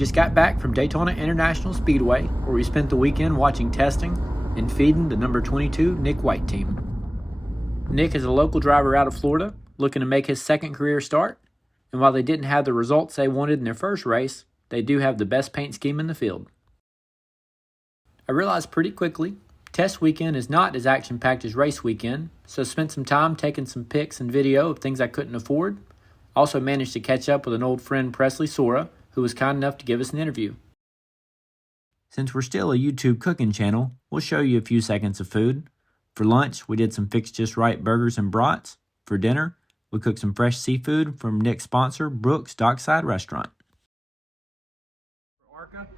Just got back from Daytona International Speedway, where we spent the weekend watching testing and feeding the number 22 Nick White team. Nick is a local driver out of Florida, looking to make his second career start, and while they didn't have the results they wanted in their first race, they do have the best paint scheme in the field. I realized pretty quickly, test weekend is not as action-packed as race weekend, so spent some time taking some pics and video of things I couldn't afford. Also managed to catch up with an old friend, Presley Sorah, who was kind enough to give us an interview. Since we're still a YouTube cooking channel, we'll show you a few seconds of food. For lunch, we did some Fixed Just Right burgers and brats. For dinner, we cooked some fresh seafood from Nick's sponsor, Brooks Dockside Restaurant. For ARCA,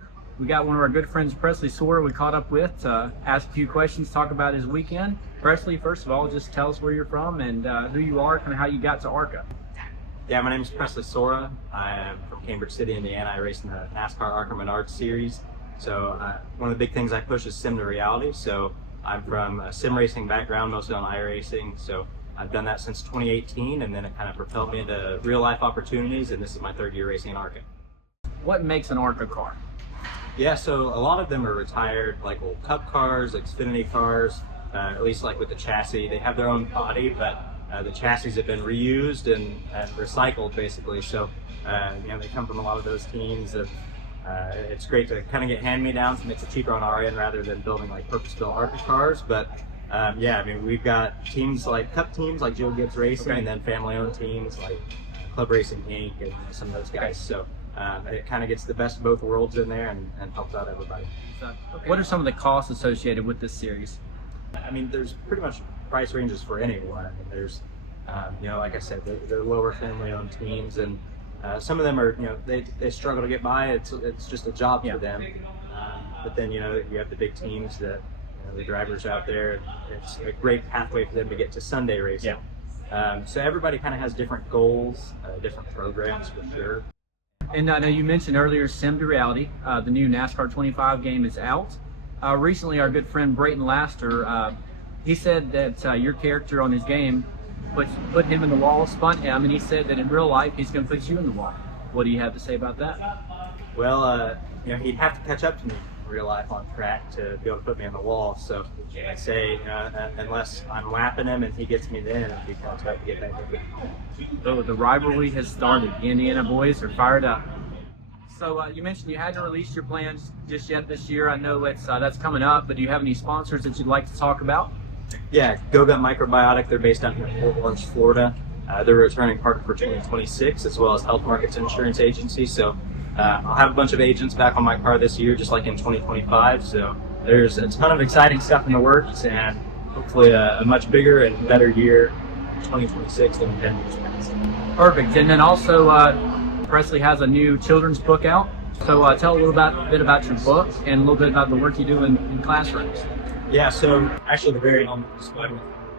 we got one of our good friends, Presley Sorah, we caught up with to ask a few questions, talk about his weekend. Presley, first of all, just tell us where you're from and who you are and how you got to ARCA. Yeah, my name is Presley Sorah. I am from Cambridge City, Indiana. I race in the NASCAR ARCA Menard Series. So one of the big things I push is sim to reality. So I'm from a sim racing background, mostly on iRacing. So I've done that since 2018, and then it kind of propelled me into real life opportunities, and this is my third year racing in ARCA. What makes an ARCA car? Yeah, so a lot of them are retired, like old Cup cars, Xfinity cars, at least like with the chassis. They have their own body, but the chassis have been reused and recycled basically, so they come from a lot of those teams. It's great to kind of get hand-me-downs and makes it cheaper on our end rather than building like purpose-built ARCA cars. But we've got teams like Cup teams like Joe Gibbs Racing, and then family-owned teams like Club Racing Inc. and some of those guys. So it kind of gets the best of both worlds in there and helps out everybody. What are some of the costs associated with this series? I mean, there's pretty much price ranges for anyone. I mean, there's, like I said, they're lower family-owned teams, and some of them are, they struggle to get by. It's just a job for them. But then, you have the big teams that, the drivers out there. It's a great pathway for them to get to Sunday racing. Yeah. So everybody kind of has different goals, different programs for sure. And I know you mentioned earlier Sim to Reality. The new NASCAR 25 game is out. Recently, our good friend Brayton Laster, he said that your character on his game put him in the wall, spun him, and he said that in real life he's going to put you in the wall. What do you have to say about that? Well, he'd have to catch up to me in real life on track to be able to put me on the wall. So I say, unless I'm lapping him and he gets me then, it'd be kind of tough to get back with him. So the rivalry has started. The Indiana boys are fired up. So you mentioned you hadn't released your plans just yet this year. I know that's coming up, but do you have any sponsors that you'd like to talk about? Yeah, Go Gut Microbiotic. They're based out here in Fort Worth, Florida. They're a returning partner for 2026, as well as Health Markets Insurance Agency. So I'll have a bunch of agents back on my car this year, just like in 2025. So there's a ton of exciting stuff in the works, and hopefully a much bigger and better year in 2026 than 10 years past. Perfect. And then also, Presley has a new children's book out. So tell a little bit about your book and a little bit about the work you do in classrooms. Yeah, so actually the very home is with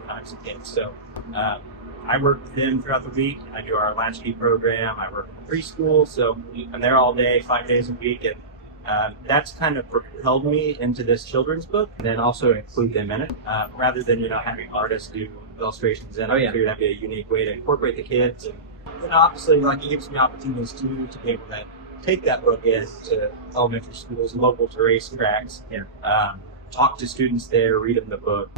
types of kids. So I work with them throughout the week. I do our latchkey program. I work in preschool, so I'm there all day, 5 days a week, and that's kind of propelled me into this children's book, and then also include them in it, rather than having artists do illustrations in it. I figured that'd be a unique way to incorporate the kids. And obviously, it gives me opportunities too to be able to take that book into elementary schools, local to racetracks, talk to students there, read them the book,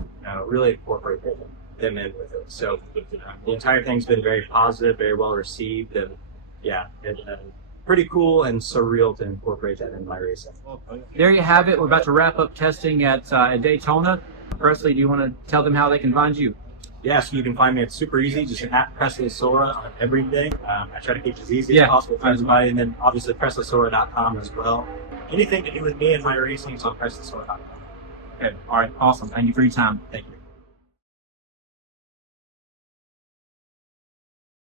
really incorporate them in with it. So the entire thing's been very positive, very well received, and it's pretty cool and surreal to incorporate that in my racing. There you have it. We're about to wrap up testing at Daytona. Presley, do you want to tell them how they can find you? Yeah, so you can find me. It's super easy, just at Presley Sorah on everything. I try to keep it as easy as possible for everybody, and then obviously PresleySorah.com as well. Anything to do with me and my racing is on PresleySorah.com. Okay. All right. Awesome. Thank you for your time. Thank you.